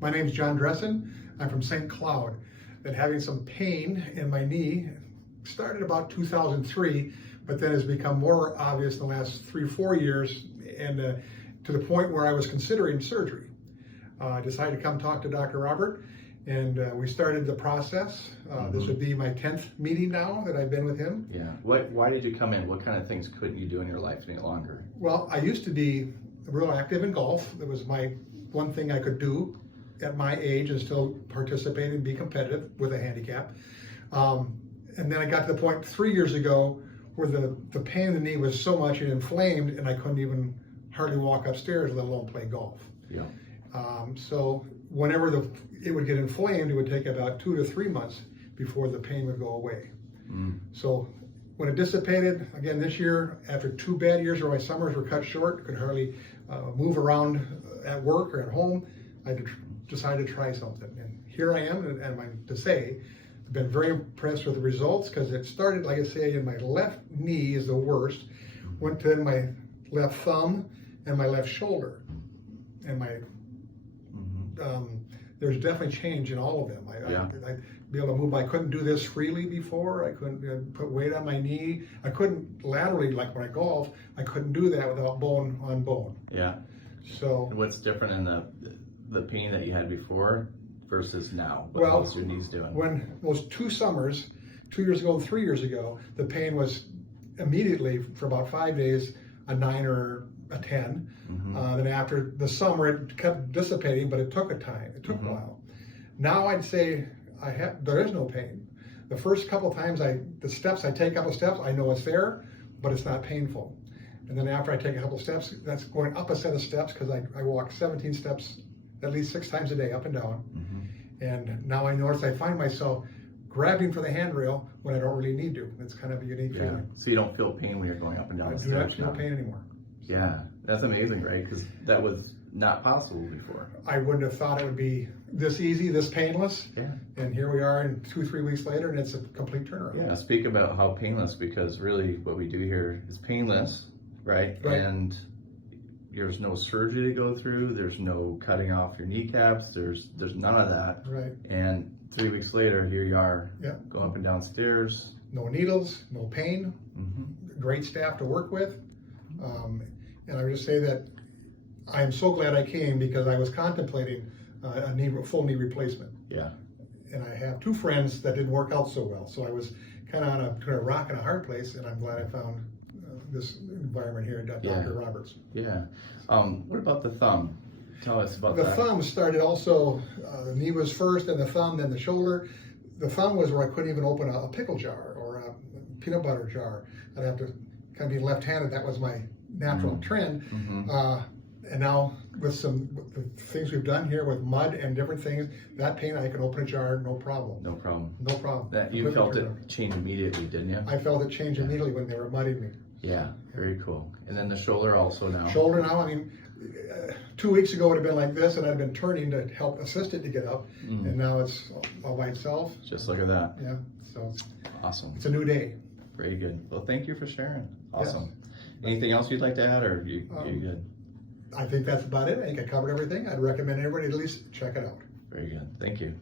My name is John Dressen. I'm from St. Cloud. Been having some pain in my knee. Started about 2003, but then has become more obvious in the last 3-4 years, and to the point where I was considering surgery. I decided to come talk to Dr. Robert, and we started the process. This would be my 10th meeting now that I've been with him. Yeah. Why did you come in? What kind of things couldn't you do in your life any longer? Well, I used to be real active in golf. That was my one thing I could do at my age and still participate and be competitive with a handicap. And then I got to the point 3 years ago where the pain in the knee was so much it inflamed and I couldn't even hardly walk upstairs, let alone play golf. Yeah. So whenever it would get inflamed, it would take about 2 to 3 months before the pain would go away. So when it dissipated, again this year, after 2 bad years where my summers were cut short, could hardly move around at work or at home, I decided to try something. And here I am, and I'm to say, I've been very impressed with the results, because it started, like I say, in my left knee is the worst, went to my left thumb and my left shoulder. And my there's definitely change in all of them. I'd be able to move. I couldn't do this freely before. I couldn't put weight on my knee. I couldn't laterally, like when I golf, I couldn't do that without bone on bone. Yeah. So and what's different in the pain that you had before versus now? What's your knees doing? When those 2 summers, 2 years ago and 3 years ago, the pain was immediately for about 5 days a 9 or a 10. Then after the summer, it kept dissipating, but it took a time. It took a while. Now I'd say there is no pain. The first couple times I take up a steps, I know it's there, but it's not painful. And then after I take a couple steps, that's going up a set of steps, because I walk 17 steps at least 6 times a day, up and down. And now I notice I find myself grabbing for the handrail when I don't really need to. It's kind of a unique feeling. So you don't feel pain when you're going up and down the steps? I do not feel pain anymore. Yeah, that's amazing, right? Because that was not possible before. I wouldn't have thought it would be this easy, this painless. Yeah. And here we are, and 2-3 weeks later, and it's a complete turnaround. Yeah, speak about how painless, because really what we do here is painless, right? And there's no surgery to go through. There's no cutting off your kneecaps. There's none of that. Right. And 3 weeks later, here you are, going up and down stairs. No needles, no pain. Great staff to work with. And I would just say that I am so glad I came, because I was contemplating a full knee replacement. Yeah. And I have 2 friends that didn't work out so well. So I was kind of on between a rock and a hard place, and I'm glad I found this environment here at Dr. Roberts. Yeah. What about the thumb? Tell us about that. The thumb started also, the knee was first, and the thumb, then the shoulder. The thumb was where I couldn't even open a pickle jar or a peanut butter jar. I'd have to kind of be left-handed. That was my natural trend. And now with the things we've done here with mud and different things, that pain, I can open a jar, no problem. No problem. No problem. That you felt it change immediately, didn't you? I felt it change immediately when they were mudding me. Yeah, very cool. And then the shoulder also now. Shoulder now, I mean, 2 weeks ago it would have been like this, and I'd been turning to help assist it to get up, and now it's all by itself. Just look at that. Yeah, so awesome. It's a new day. Very good. Well, thank you for sharing. Awesome. Anything else you'd like to add, or you good? I think that's about it. I think I covered everything. I'd recommend everybody at least check it out. Very good. Thank you.